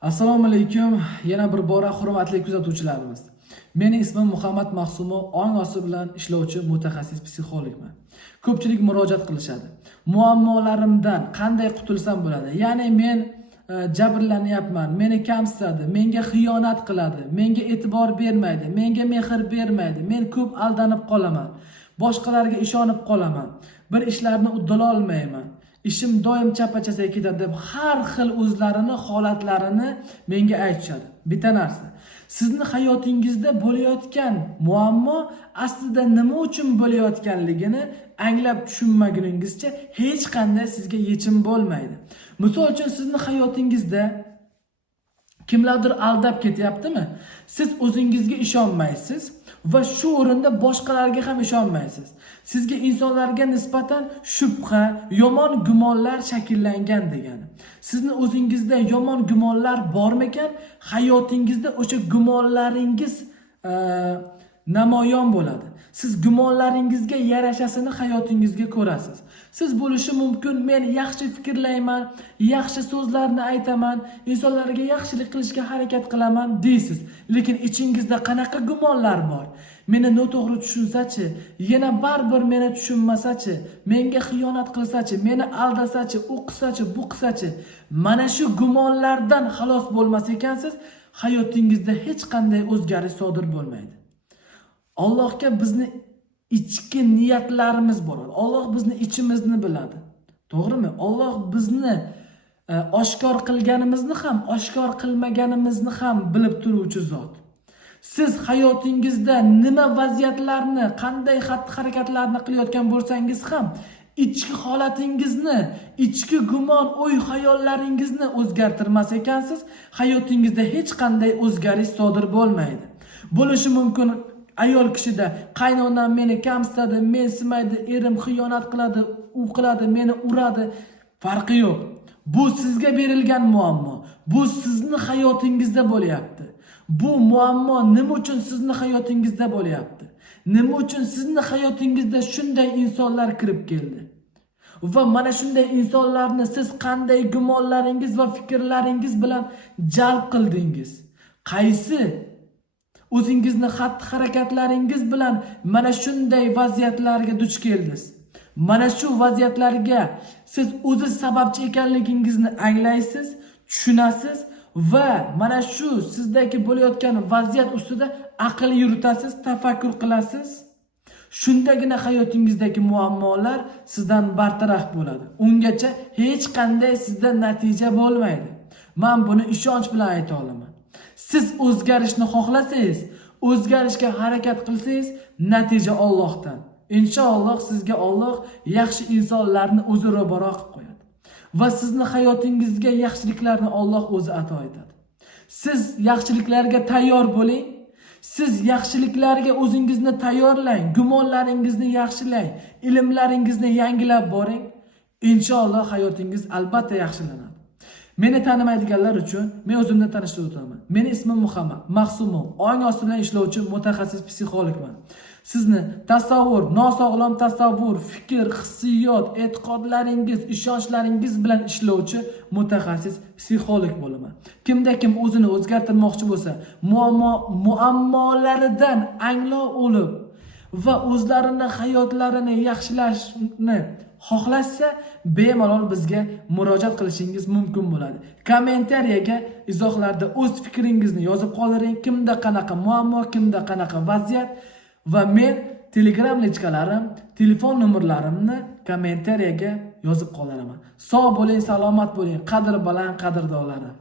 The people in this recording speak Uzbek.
Assalomu alaykum. Yana bir bora hurmatli kuzatuvchilarimiz. Mening ismim Muhammad Mahsumov, ong osti bilan ishlovchi mutaxassis psixologman. Ko'pchilik murojaat qilishadi. Muammolarimdan qanday qutulsam bo'ladi? Ya'ni men jabrlanyapman, meni kamsitadi, menga xiyonat qiladi, menga e'tibor bermaydi, menga mehr bermaydi, men ko'p aldanib qolaman, boshqalarga ishonib qolaman, bir ishlarni uddala olmayman. Ishim doim chappa-chasak ketadi deb har xil o'zlarini holatlarini menga aytishadi. Bitta narsa, sizni hayotingizda bo'layotgan muammo aslida nima uchun bo'layotganligini anglab tushunmaguningizcha hech qanday sizga yechim bo'lmaydi. Misol uchun sizni hayotingizda kimlardir aldab ketyaptimi? Siz o'zingizga ishonmaysiz va shu o'rinda boshqalarga ham ishonmaysiz. Sizga insonlarga nisbatan shubha, yomon gumonlar shakllangan degani. Sizni o'zingizda yomon gumonlar bormikan, hayotingizda o'sha gumonlaringiz namoyon bo'ladi. Siz gumonlaringizga yarashasini hayotingizga ko'rasiz. Siz bo'lishi mumkin, men yaxshi fikrlayman, yaxshi so'zlarni aytaman, insonlarga yaxshilik qilishga harakat qilaman deysiz. Lekin ichingizda qanaqa gumonlar bor? Meni noto'g'ri tushunsa-chi, yana baribir meni tushunmasa-chi, menga xiyonat qilsa-chi, meni aldasachi, u qilsa-chi, bu qilsa-chi. Mana shu gumonlardan xalos bo'lmas ekansiz, hayotingizda hech qanday o'zgarish sodir bo'lmaydi. Allohga bizni ichki niyatlarimiz bor. Alloh bizni ichimizni biladi. To'g'rimi? Alloh bizni oshkor qilganimizni ham, oshkor qilmaganimizni ham bilib turuvchi zot. Siz hayotingizda nima vaziyatlarni, qanday xatti-harakatlarni qilayotgan bo'lsangiz ham, ichki holatingizni, ichki gumon, o'y-hayollaringizni o'zgartirmas ekansiz, hayotingizda hech qanday o'zgarish sodir bo'lmaydi. Bo'lishi mumkin ayol kishida qaynonam meni kamsitadi, mensimaydi, erim xiyonat qiladi, u qiladi, meni uradi, farqi yo'q. Bu sizga berilgan muammo. Bu sizni hayotingizda bo'layapti. Bu muammo nima uchun sizni hayotingizda bo'layapti? Nima uchun sizni hayotingizda shunday insonlar kirib keldi? Va mana shunday insonlarni siz qanday gumonlaringiz va fikrlaringiz bilan jalb qildingiz? Qaysi o'zingizni xatti-harakatlaringiz bilan mana shunday vaziyatlarga duch keldingiz? Mana shu vaziyatlarga siz o'ziz sababchi ekanligingizni anglaysiz, tushunasiz va mana shu sizdagi bo'layotgan vaziyat ustida aql yuritasiz, tafakkur qilasiz. Shundagina hayotingizdagi muammolar sizdan bartaraf bo'ladi. Ungacha hech qanday sizda natija bo'lmaydi. Men buni ishonch bilan ayta olaman. Siz o'zgarishni xohlasangiz, o'zgarishga harakat qilsangiz, natija Allohdan. Inshaalloh sizga Alloh yaxshi insonlarni o'zi ro'baro qilib qo'yadi. Va sizni hayotingizga yaxshiliklarni Alloh o'zi ato etadi. Siz yaxshiliklarga tayyor bo'ling. Siz yaxshiliklarga o'zingizni tayyorlang, gumonlaringizni yaxshilang, ilmlaringizni yangilab boring. Inshaalloh hayotingiz albatta yaxshilanadi. Meni tanimaydiganlar uchun men o'zimni tanishtirib o'taman. Meni ismim Muhammad Mahsumov, ong osti bilan ishlovchi mutaxassis psixologman. Sizni tasavvur, nosog'lom tasavvur, fikr, hissiyot, e'tiqodlaringiz, ishonchlaringiz bilan ishlovchi mutaxassis psixolog bo'laman. Kimda kim o'zini o'zgartirmoqchi bo'lsa, muammolaridan anglov olib va o'zlarini hayotlarini yaxshilashni xohlashsa, bemalol bizga murojaat qilishingiz mumkin bo'ladi. Kommentariyaga izohlarda o'z fikringizni yozib qoldiring. Kimda qanaqa muammo, kimda qanaqa vaziyat va men Telegram lichkalarim, telefon nomerlarimni kommentariyaga yozib qoldiraman. Sog' bo'ling, salomat bo'ling, qadr baland qadrdonlarim.